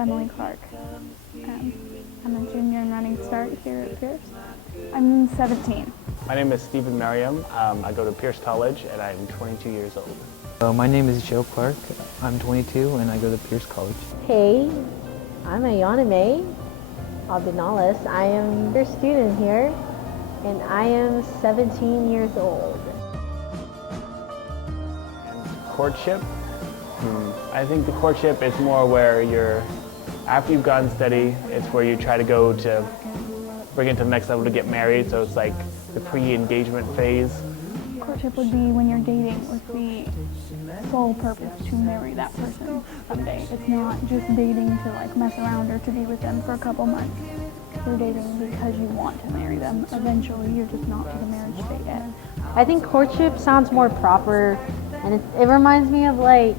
Emily Clark. I'm a junior in Running Start here at Pierce. I'm 17. My name is Stephen Merriam. I go to Pierce College and I'm 22 years old. My name is Joe Clark. I'm 22 and I go to Pierce College. Hey, I'm Ayana May Abinalis. I am your student here and I am 17 years old. And courtship? I think the courtship is more where after you've gotten steady, it's where you try to go to bring it to the next level to get married, so it's like the pre-engagement phase. Courtship would be when you're dating with the sole purpose to marry that person someday. It's not just dating to like mess around or to be with them for a couple months. You're dating because you want to marry them. Eventually, you're just not to the marriage state yet. I think courtship sounds more proper, and it reminds me of like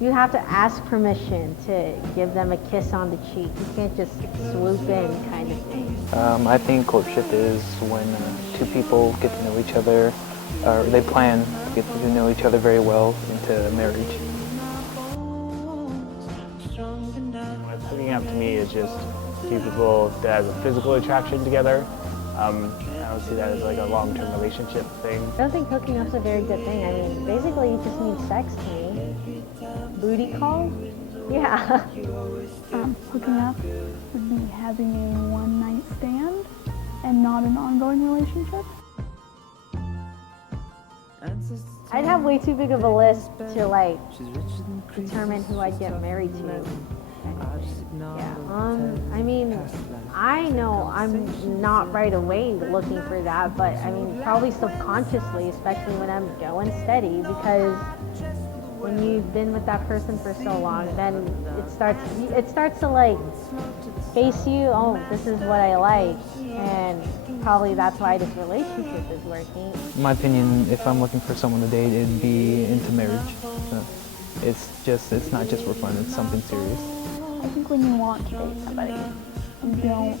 you have to ask permission to give them a kiss on the cheek. You can't just swoop in kind of thing. I think courtship is when two people get to know each other, or they plan to get to know each other very well into marriage. What's hooking up to me is just two people that have a physical attraction together. I don't see that as like a long-term relationship thing. I don't think hooking up's a very good thing. I mean, basically you just need sex to me. Booty call? Yeah. Hooking up would be having a one-night stand and not an ongoing relationship. I'd have way too big of a list to like determine who I'd get married to. Yeah. I mean, I know I'm not right away looking for that, but I mean, probably subconsciously, especially when I'm going steady, because when you've been with that person for so long, then it starts to like face you. Oh, this is what I like, and probably that's why this relationship is working. In my opinion, if I'm looking for someone to date, it'd be into marriage. It's not just for fun, it's something serious. I think when you want to date somebody, you don't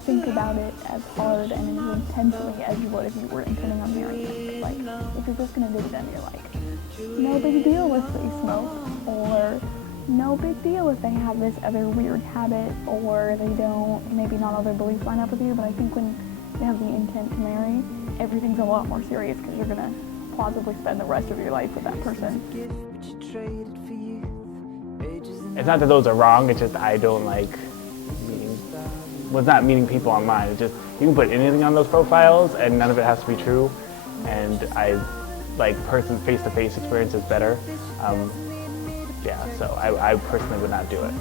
think about it as hard and as intensely as you would if you were intending on marrying them. Like, if you're just gonna date them, you're like, no big deal if they smoke, or no big deal if they have this other weird habit, or they don't, maybe not all their beliefs line up with you, but I think when you have the intent to marry, everything's a lot more serious because you're gonna plausibly spend the rest of your life with that person. It's not that those are wrong, it's just I don't like not meeting people online. It's just, you can put anything on those profiles and none of it has to be true, and I like person face-to-face experience is better. Yeah, so I personally would not do it.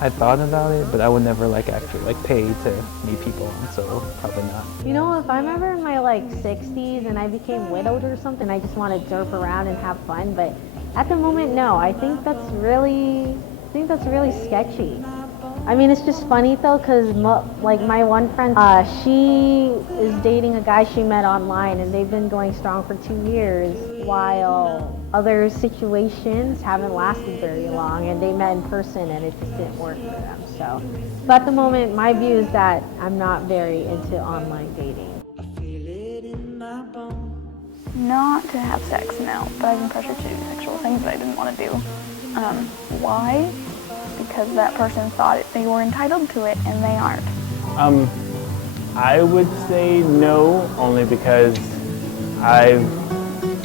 I thought about it, but I would never like actually like pay to meet people, so probably not. You know, if I'm ever in my like 60s and I became widowed or something, I just want to derp around and have fun, but at the moment, no. I think that's really sketchy. I mean, it's just funny though, because like my one friend, she is dating a guy she met online, and they've been going strong for 2 years, while other situations haven't lasted very long, and they met in person and it just didn't work for them. So, but at the moment, my view is that I'm not very into online dating. Not to have sex, no, but I've been pressured to do sexual things that I didn't want to do. Why? Because that person thought they were entitled to it, and they aren't. I would say no, only because I've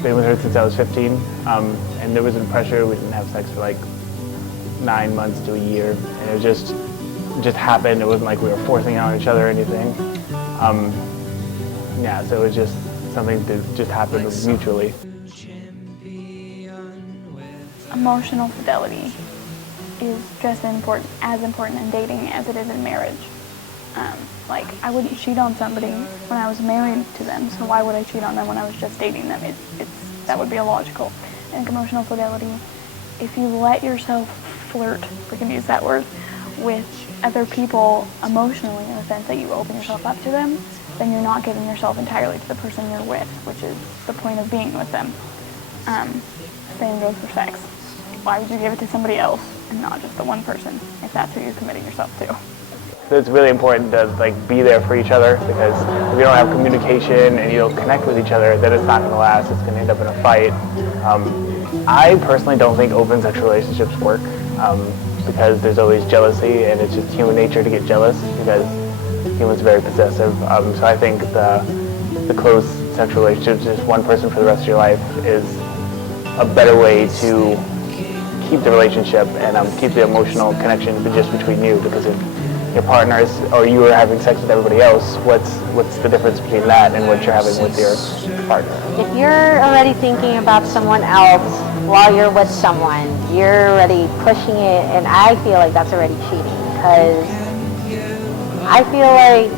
been with her since I was 15, and there wasn't pressure. We didn't have sex for like 9 months to a year, and it just happened. It wasn't like we were forcing it on each other or anything. Yeah, so it was just something that just happened mutually. Emotional fidelity is just as important in dating as it is in marriage. Like, I wouldn't cheat on somebody when I was married to them, so why would I cheat on them when I was just dating them? That would be illogical. And emotional fidelity, if you let yourself flirt, if we can use that word, with other people emotionally, in the sense that you open yourself up to them, then you're not giving yourself entirely to the person you're with, which is the point of being with them. Same goes for sex. Why would you give it to somebody else and not just the one person, if that's who you're committing yourself to? So it's really important to like be there for each other, because if you don't have communication and you don't connect with each other, then it's not going to last. It's going to end up in a fight. I personally don't think open sexual relationships work. because there's always jealousy, and it's just human nature to get jealous because humans are very possessive. So I think the close sexual relationship, just one person for the rest of your life, is a better way to keep the relationship and keep the emotional connection just between you. Because if your partners or you are having sex with everybody else, what's the difference between that and what you're having with your partner? If you're already thinking about someone else while you're with someone, you're already pushing it, and I feel like that's already cheating, because I feel like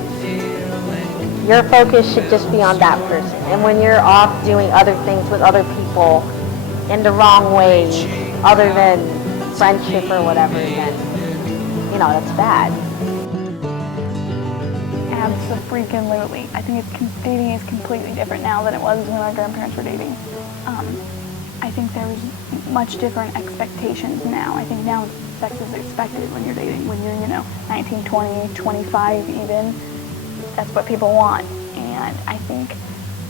your focus should just be on that person. And when you're off doing other things with other people in the wrong way, other than friendship or whatever, then, that's bad. Absolutely. I think dating is completely different now than it was when our grandparents were dating. I think there's much different expectations now. I think now sex is expected when you're dating. When you're, 19, 20, 25 even, that's what people want. And I think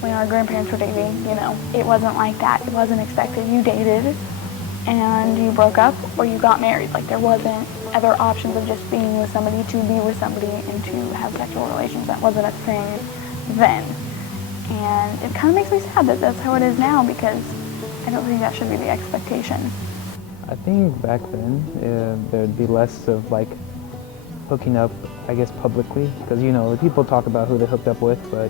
when our grandparents were dating, it wasn't like that. It wasn't expected. You dated and you broke up or you got married. Like, there wasn't other options of just being with somebody to be with somebody and to have sexual relations. That wasn't a thing then. And it kind of makes me sad that that's how it is now, because I don't think that should be the expectation. I think back then there'd be less of hooking up, I guess, publicly, because people talk about who they hooked up with, but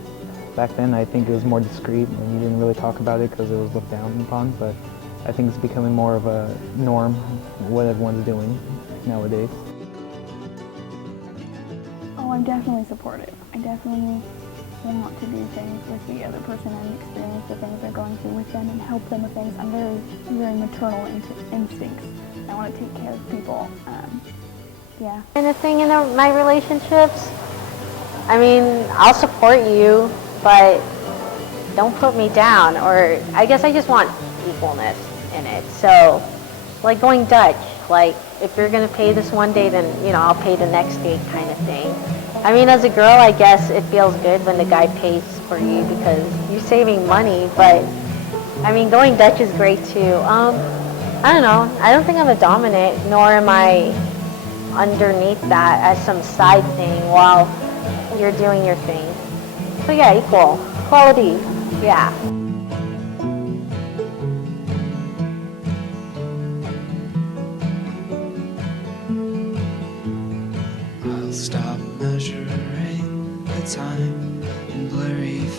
back then I think it was more discreet and you didn't really talk about it because it was looked down upon. But I think it's becoming more of a norm, what everyone's doing nowadays. Oh, I definitely support it. I definitely want to do things with the other person and experience the things they're going through with them and help them with things. I'm very maternal instincts. I want to take care of people. Yeah. And the thing in my relationships, I'll support you, but don't put me down. Or I guess I just want equalness in it. So, like going Dutch, if you're going to pay this one day, then, I'll pay the next day kind of thing. As a girl, I guess it feels good when the guy pays for you because you're saving money, but, going Dutch is great too. I don't know. I don't think I'm a dominant, nor am I underneath that as some side thing while you're doing your thing. So yeah, equality, yeah. I'll stop measuring the time in blurry